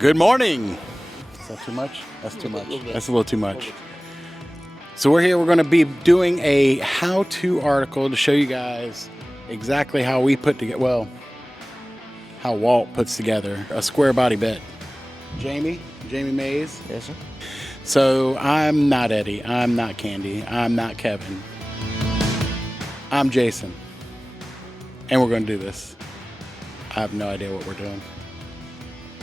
Good morning. Is that too much? That's too much. That's a little too much. So we're here, we're gonna be doing a how-to article to show you guys exactly how we put together, well, how Walt puts together a square body bed. Jamie Mays. Yes, sir. So I'm not Eddie, I'm not Candy, I'm not Kevin. I'm Jason. And we're gonna do this. I have no idea what we're doing.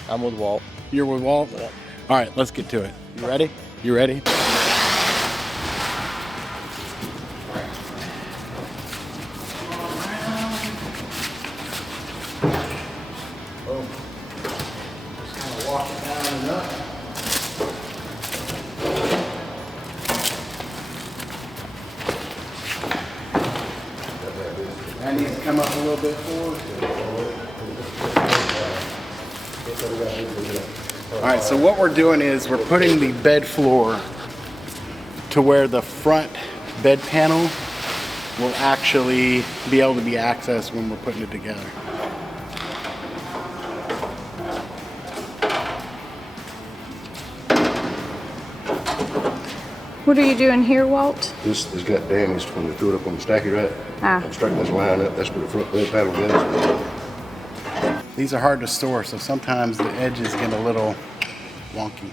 I'm with Walt. You're with Walt? Yep. All right, let's get to it. You ready? You ready? I need to come up a little bit forward. All right, so what we're doing is we're putting the bed floor to where the front bed panel will actually be able to be accessed when we're putting it together. What are you doing here, Walt? This got damaged when we threw it up on the stacky rack. I'm straightening this line up. That's where the front bed panel goes. These are hard to store, so sometimes the edges get a little wonky.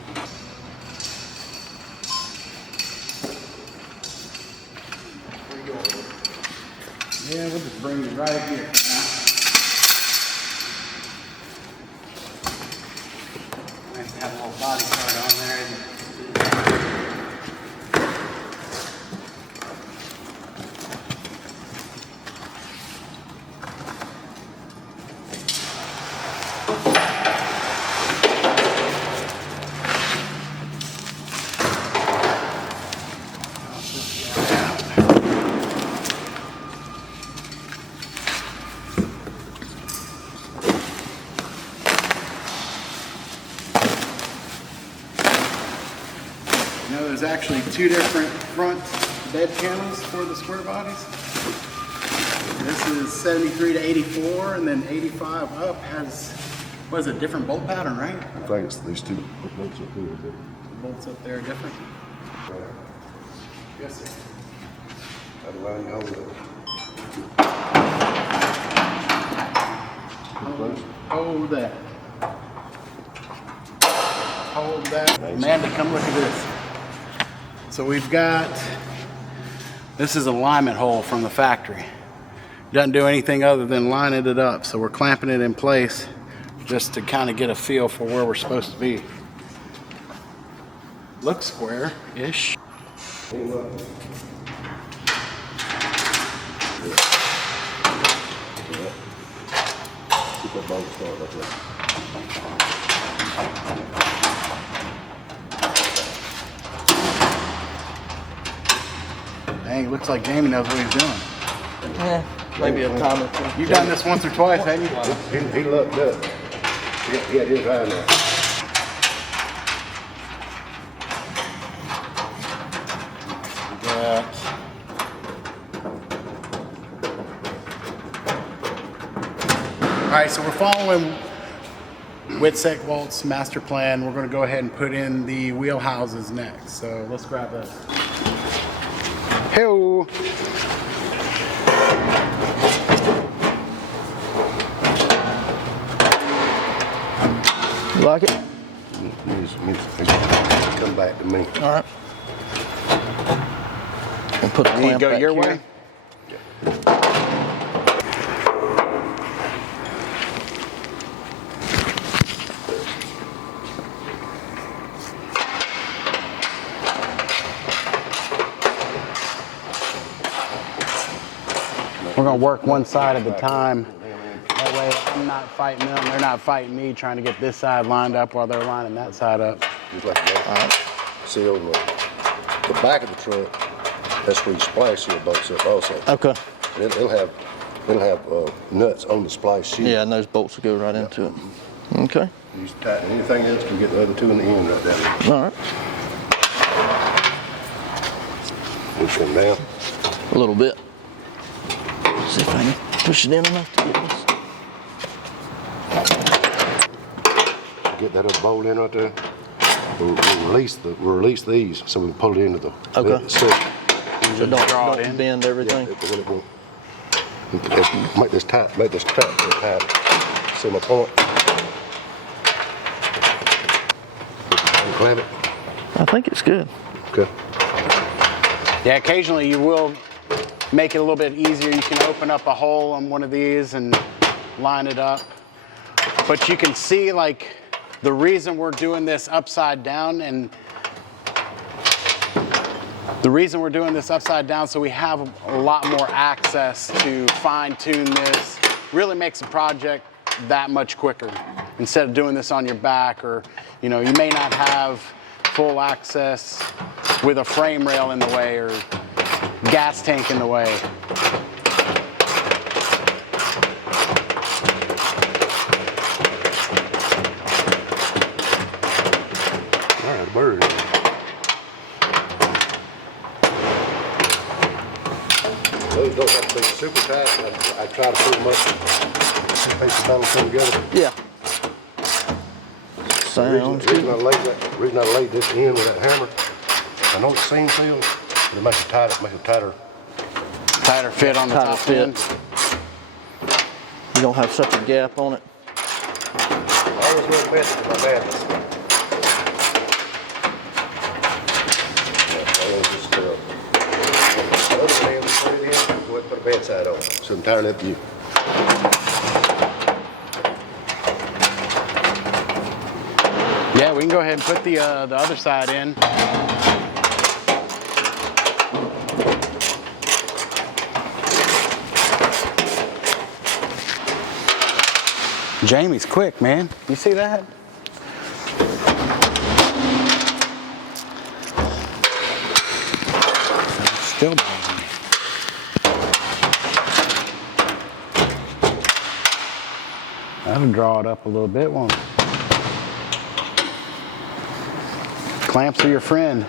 Yeah, we'll just bring it right here. Nice to have a little body part on there. You know, there's actually two different front bed panels for the square bodies. This is 73 to 84, and then 85 up has, what is it, different bolt pattern, right? I think it's these two bolts up here. The bolts up there are different. Yes, sir. That'll allow you to hold it. Hold that. Hold that. Amanda, come look at this. So we've got, this is an alignment hole from the factory. Doesn't do anything other than lining it up. So we're clamping it in place just to kind of get a feel for where we're supposed to be. Looks square-ish. Keep that bolt started up there. Dang, looks like Jamie knows what he's doing. Yeah, maybe a time or two. You've done this once or twice, haven't you? He looked up. He had his eye now. All right, so we're following Witsec-Walt's master plan. We're going to go ahead and put in the wheelhouses next. So let's grab that. Hey-o. You like it? Come back to me. All right. And put the You clamp go back your here. way? We're gonna work one side at a time. That way I'm not fighting them, they're not fighting me, trying to get this side lined up while they're lining that side up. Just like that. All right. See on the back of the truck, that's where you splice seal bolts up also. Okay. And it'll have nuts on the splice sheet. Yeah, and those bolts will go right into it. Okay. You just tighten anything else, you get the other two in the end right there. All right. Push them down. A little bit. See if I can push it in enough to get this. get that other bolt in right there, we'll release these so we can pull it into the Okay. So don't bend everything. make this tight, tight. See my point? Clamp it. I think it's good. Okay. Yeah, occasionally you will make it a little bit easier. You can open up a hole on one of these and line it up. But you can see, like, the reason we're doing this upside down, and the reason we're doing this upside down so we have a lot more access to fine tune this, really makes the project that much quicker. Instead of doing this on your back, or, you know, you may not have full access with a frame rail in the way or gas tank in the way. All right, bird. Those don't have to be super tight. I try to put them up. See if the metal come together. Yeah. Sounds good. The reason I laid this in with that hammer, I know it's seam sealed, but it makes it tighter. Tighter fit on the Tighter top fit. end. You don't have such a gap on it. I always go to bed with my madness. Other man put it in, go ahead and put a bedside on. So entirely up to you. Yeah, we can go ahead and put the other side in. Jamie's quick, man. You see that? Still bothering me. That'll draw it up a little bit, won't it? Clamps are your friend.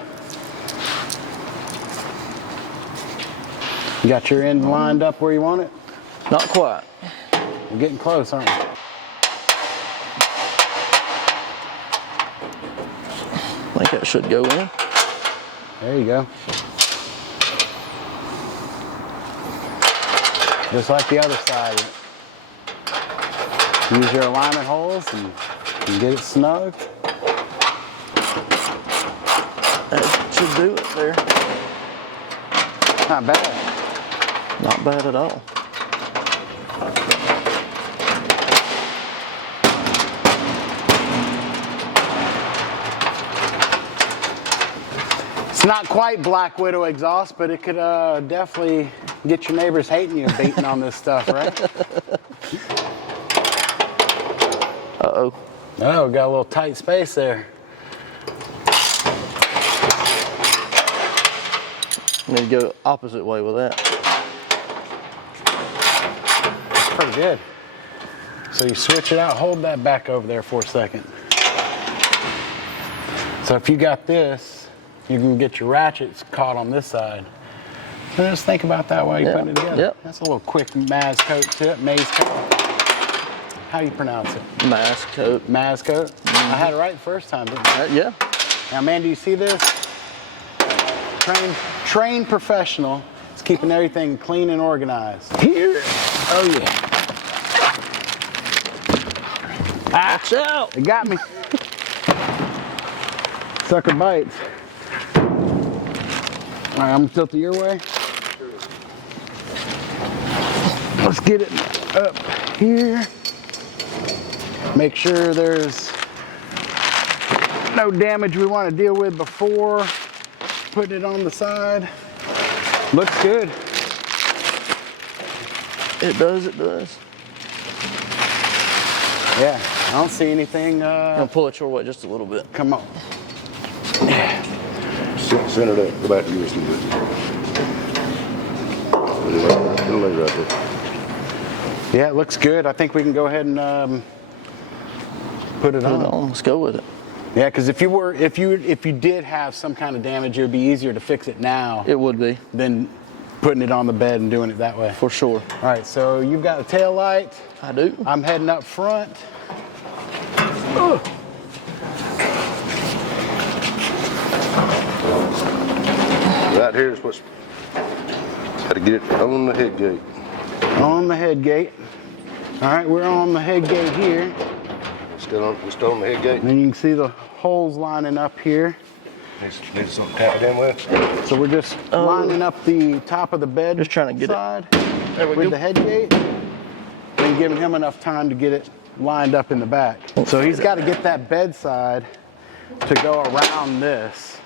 You got your end lined up where you want it? Not quite. We're getting close, aren't we? I think that should go in. There you go. Just like the other side. Use your alignment holes and get it snug. That should do it there. Not bad. Not bad at all. It's not quite Black Widow exhaust, but it could definitely get your neighbors hating you beating on this stuff, right? Uh-oh. Oh, got a little tight space there. Need to go opposite way with that. Pretty good. So you switch it out, hold that back over there for a second. So if you got this, you can get your ratchets caught on this side. And just think about that while you're putting it together. Yep. That's a little quick maz-coat tip, maz-coat. How do you pronounce it? Maz-coat. Maz-coat? I had it right the first time, didn't I? Yeah. Now, man, do you see this? Trained professional. It's keeping everything clean and organized. Here. Oh, yeah. Watch out. It got me. Sucker bites. All right, I'm gonna tilt it your way. Let's get it up here. Make sure there's no damage we want to deal with before putting it on the side. Looks good. It does, it does. Yeah, I don't see anything. I'm gonna pull it your way just a little bit. Come on. Center that, go back to yours. It'll lay right there. Yeah, it looks good. I think we can go ahead and put it Put it on. on. Let's go with it. Yeah, because if you did have some kind of damage, it would be easier to fix it now It would be, than putting it on the bed and doing it that way. for sure. All right, so you've got a tail light. I do. I'm heading up front. Right here is what's, got to get it on the head gate. On the head gate. All right, we're on the head gate here. We're still on the head gate. And then you can see the holes lining up here. Needs something tapped in with. So we're just lining up the top of the bed. Just trying to get side There we with go. the head gate, and giving him enough time to get it lined up in the back. So he's got to get that bedside to go around this.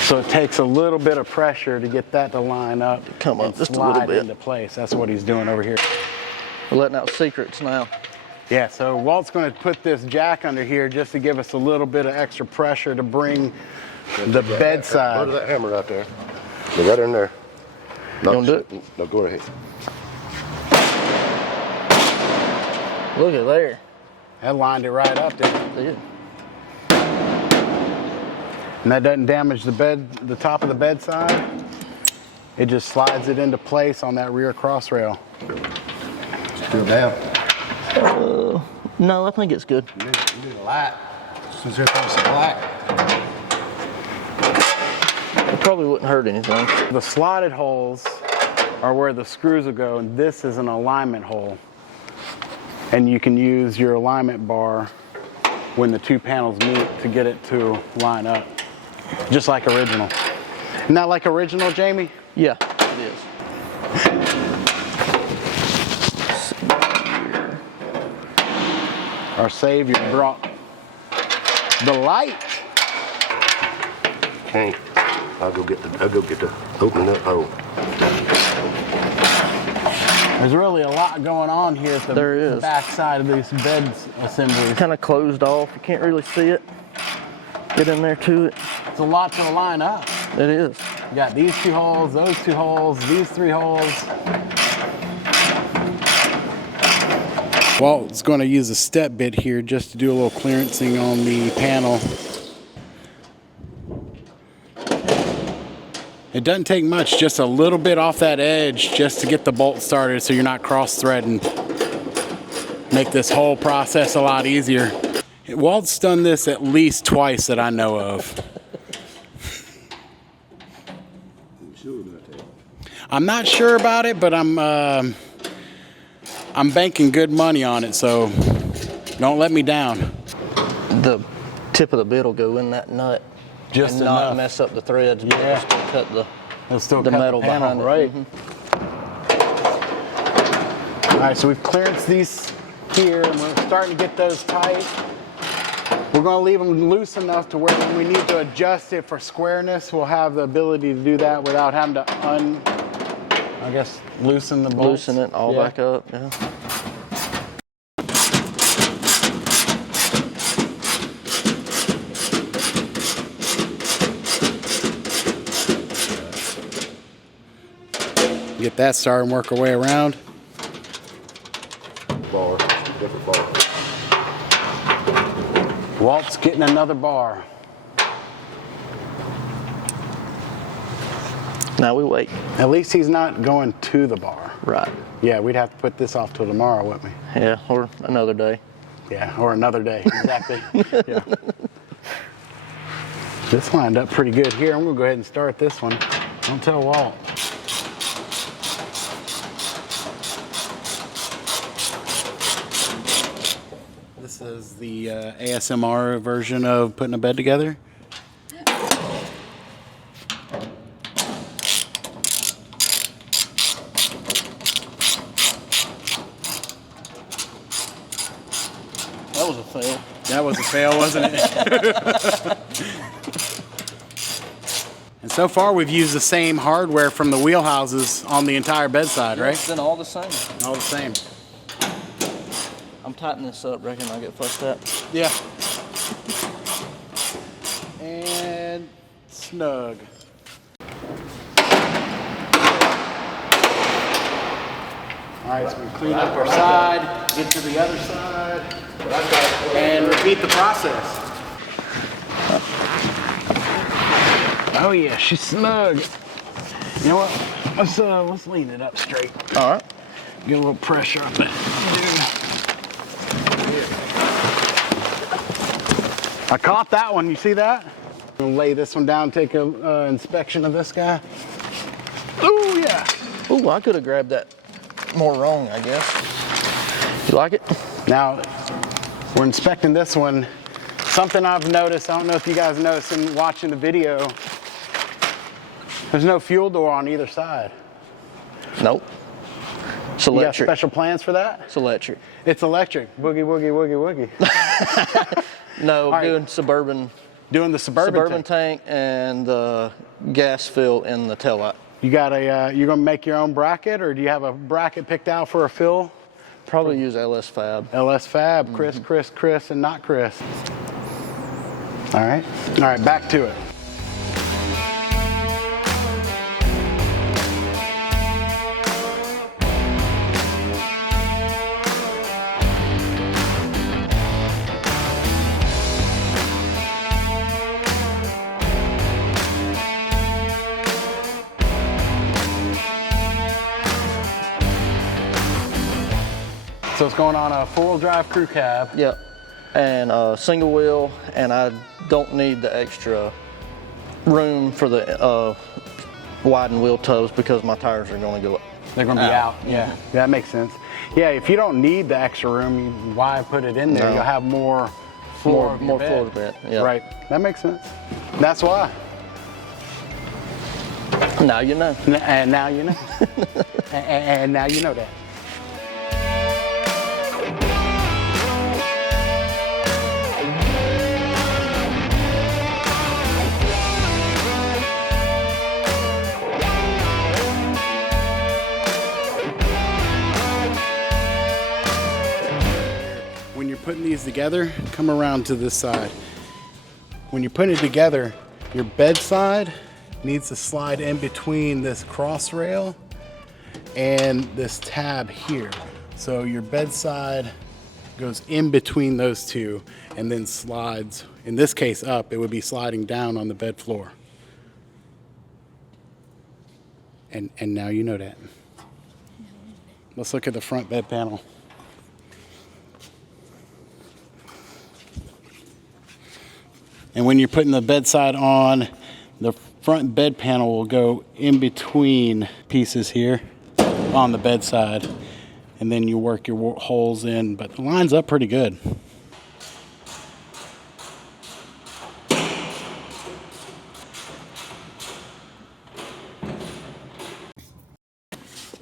So it takes a little bit of pressure to get that to line up, Come up and just a slide little bit. into place. That's what he's doing over here. We're letting out secrets now. Yeah, so Walt's going to put this jack under here just to give us a little bit of extra pressure to bring the bedside. Where's that hammer right there? They're right in there. No, You wanna do it? No, go ahead. Look at there. That lined it right up there. See it? And that doesn't damage the top of the bedside. It just slides it into place on that rear cross rail. Still down. No, I think it's good. You need a light. Since here comes some black. It probably wouldn't hurt anything. The slotted holes are where the screws will go, and this is an alignment hole. And you can use your alignment bar when the two panels meet to get it to line up, just like original. Isn't that like original, Jamie? Yeah, it is. Our Savior brought the light. Can't. I'll go get the opening up hole. There's really a lot going on here at the There is. back side of these bed assemblies. Kind of closed off. You can't really see it. Get in there to it. It's a lot to line up. It is. You got these two holes, those two holes, these three holes. Walt's going to use a step bit here just to do a little clearancing on the panel. It doesn't take much, just a little bit off that edge just to get the bolt started so you're not cross-threading. Make this whole process a lot easier. Walt's done this at least twice that I know of. I'm not sure about it, but I'm banking good money on it, so don't let me down. The tip of the bit will go in that nut. Just and enough. not mess up the threads, but Yeah. it'll still cut It'll still the cut metal the panel, behind it. right? Mhm. All right, so we've clearanced these here, and we're starting to get those tight. We're going to leave them loose enough to where when we need to adjust it for squareness, we'll have the ability to do that without having to loosen the bolts. Loosen it all Yeah. back up. Yeah. Get that started and work our way around. Bar, different bar. Walt's getting another bar. Now we wait. At least he's not going to the bar. Right. Yeah, we'd have to put this off till tomorrow, wouldn't we? Yeah, or another day. Yeah, or another day, exactly. Yeah. This lined up pretty good here. I'm gonna go ahead and start this one. Don't tell Walt. This is the ASMR version of putting a bed together. That was a fail. That was a fail, wasn't it? And so far, we've used the same hardware from the wheelhouses on the entire bedside, right? It's been all the same. All the same. I'm tightening this up, reckon I'll get fussed at. Yeah. And snug. All right, so we clean up our side, get to the other side, and repeat the process. Oh yeah, she's snug. You know what? Let's lean it up straight. All right. Get a little pressure on that. I caught that one. You see that? I'm gonna lay this one down, take an inspection of this guy. Oh yeah. Ooh, I could have grabbed that more wrong, I guess. You like it? Now, we're inspecting this one. Something I've noticed, I don't know if you guys noticed in watching the video, there's no fuel door on either side. Nope. It's You got electric. special plans for that? It's electric. It's electric. Boogie, woogie, woogie, woogie. No, right. doing Suburban Doing the Suburban tank and the gas fill in the taillight. You got a, you're gonna make your own bracket, or do you have a bracket picked out for a fill? Probably use LS Fab. LS Fab, Chris, and not Chris. All right, back to it. So it's going on a four-wheel drive crew cab. Yep. And a single wheel, and I don't need the extra room for the widened wheel toes because my tires are going to go up. They're going to be out. Yeah, that makes sense. Yeah, if you don't need the extra room, why put it in there? No. You'll have more floor. More floor to bed. Yeah. Right. That makes sense. That's why. Now you know. And now you know. and now you know that. When you're putting these together, come around to this side. When you're putting it together, your bedside needs to slide in between this cross rail and this tab here. So your bedside goes in between those two and then slides, in this case up, it would be sliding down on the bed floor. And now you know that. Let's look at the front bed panel. And when you're putting the bedside on, the front bed panel will go in between pieces here on the bedside. And then you work your holes in, but the line's up pretty good.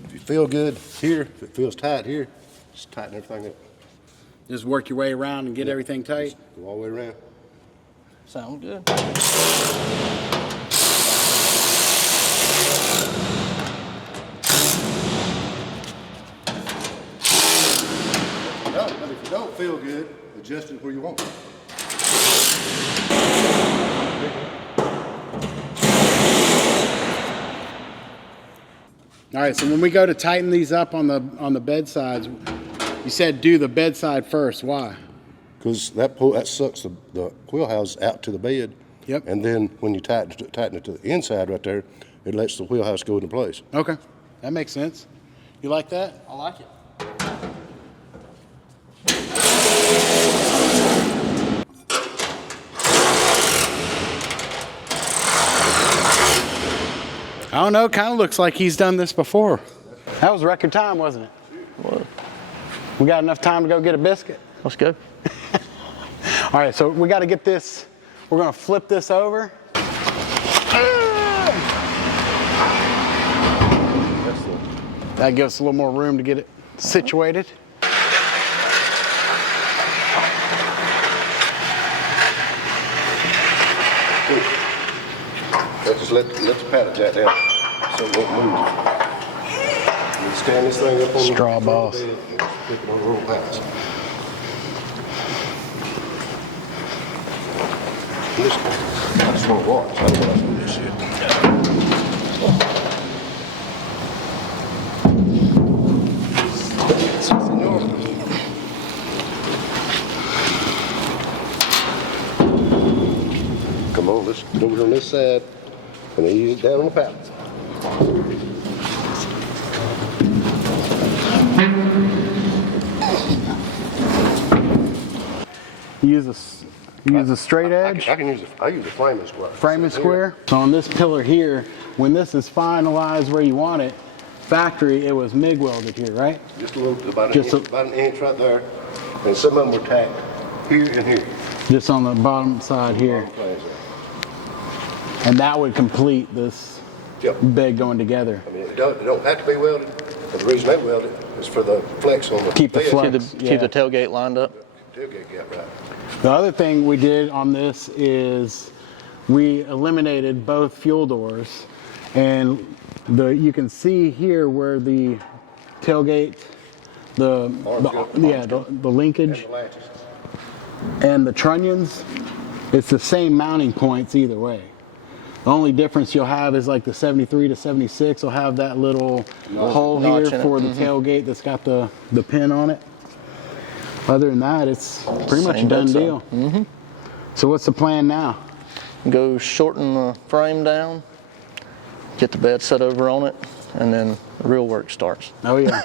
If you feel good here, if it feels tight here, just tighten everything up. Just work your way around and get everything tight. Go all the way around. Sound good. No, but if you don't feel good, adjust it where you want it. All right, so when we go to tighten these up on the bedsides, you said do the bedside first. Why? Because that sucks the wheelhouse out to the bed. Yep. And then when you tighten it to the inside right there, it lets the wheelhouse go into place. Okay, that makes sense. You like that? I like it. I don't know, kind of looks like he's done this before. That was record time, wasn't it? Well, We got enough time to go get a biscuit. let's go. All right, so we got to get this, we're going to flip this over. That gives us a little more room to get it situated. Just let the paddle jack down so it won't move. You stand this thing up on Straw the boss. bed and flip it on the roll pads. I just want to watch. I don't want to do this shit. Come on, let's get over on this side and then ease it down on the paddles. Use use a straight edge? I use a framing square. Framing square? So on this pillar here, when this is finalized where you want it, factory, it was MIG welded here, right? Just a little, about an inch right there. And some of them were tacked here and here. Just on the bottom side here. And that would complete this bed going together. I mean, it don't have to be welded. But the reason they weld it is for the flex on the Keep the bed. flex. Keep the tailgate lined up. Tailgate gap, right. The other thing we did on this is we eliminated both fuel doors, and you can see here where the tailgate, the linkage And the latches. and the trunnions, it's the same mounting points either way. The only difference you'll have is like the 73 to 76 will have that little hole here for the tailgate that's got the pin on it. Other than that, it's pretty much a done deal. So what's the plan now? Go shorten the frame down, get the bed set over on it, and then the real work starts. Oh yeah.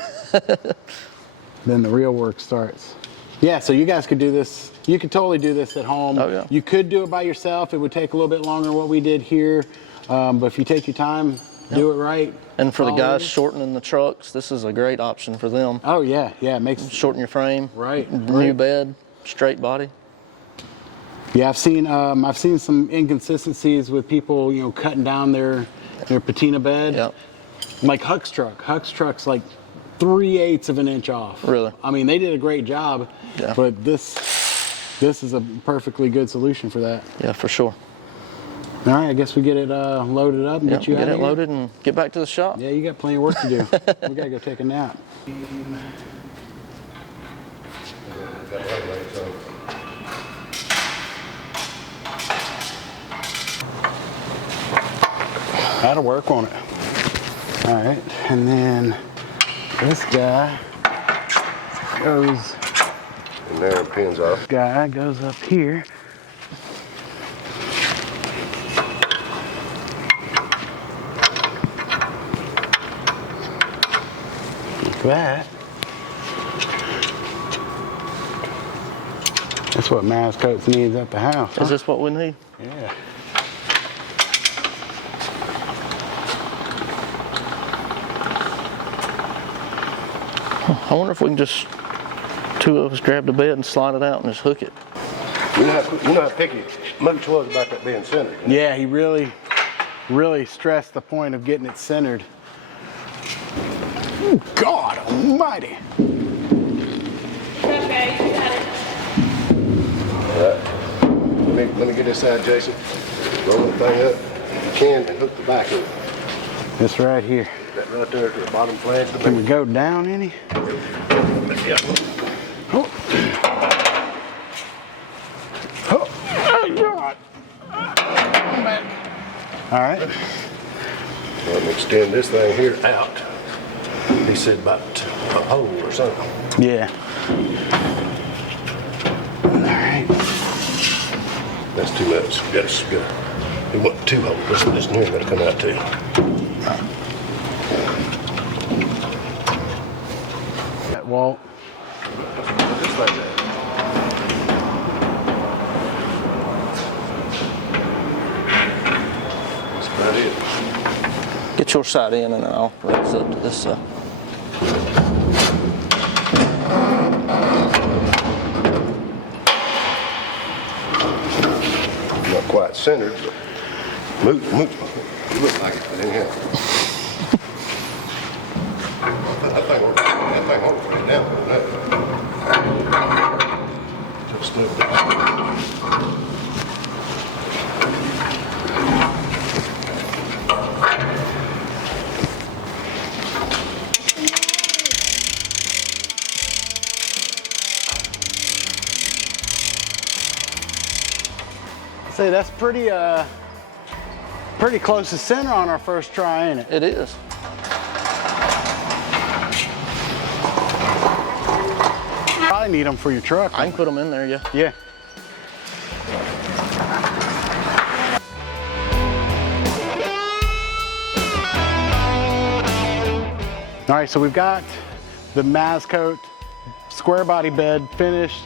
Then the real work starts. Yeah, so you guys could do this. You could totally do this at home. Oh, yeah. You could do it by yourself. It would take a little bit longer than what we did here. But if you take your time, do it right. And for the guys always. shortening the trucks, this is a great option for them. Oh yeah, yeah, it makes Shorten your frame. Right, New right. bed, straight body. Yeah, I've seen some inconsistencies with people, you know, cutting down their patina bed. Yep. Like Huck's truck. Huck's truck's like 3/8 of an inch off. Really? I mean, they did a great job, Yeah. but this is a perfectly good solution for that. Yeah, for sure. All right, I guess we get it loaded up and Yep, get you out get of it here. loaded and get back to the shop. Yeah, you got plenty of work to do. We gotta go take a nap. That'll work on it. All right, and then this guy goes. And there it pins off. Guy goes up here. Like that. That's what maz-coats needs at the house. Is this what we need? Yeah. I wonder if we can just, two of us grab the bed and slide it out and just hook it. You know how picky Mooch was about that being centered. Yeah, he really stressed the point of getting it centered. Oh, God almighty. Okay, you got it. Let me get this side, Jason. Roll the thing up if you can and hook the back up. This right here. That right there to the bottom flange. Can we go down any? Yep. Oh. Oh, oh God. All right. Let me extend this thing here out. He said about a hole or something. Yeah. All right. That's too much. That's good. He want two holes. This new gotta come out too. That Walt. Just like that. That's about it. Get your side in and I'll raise up to this side. Not quite centered, but move. You look like it, but anyhow. That thing holds right now. Just move that. Say that's pretty close to center on our first try, ain't it? It is. Probably need them for your truck. I can put them in there, yeah. Yeah. All right, so we've got the maz-coat square body bed finished.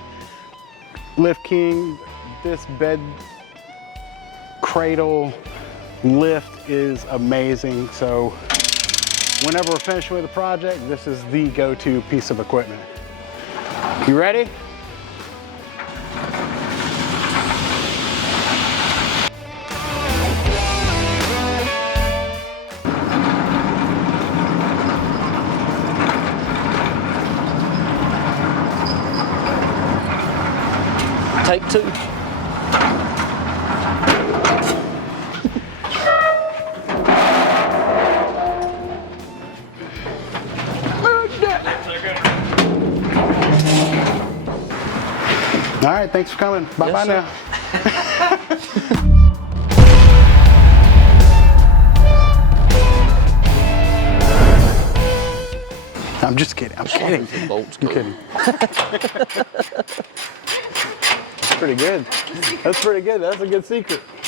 Lift King this bed cradle lift is amazing. So whenever we're finished with a project, this is the go-to piece of equipment. You ready? Take two. All right, thanks for coming. Bye-bye now. I'm just kidding. I'm kidding. Bolts I'm go. kidding. That's pretty good. That's pretty good. That's a good secret.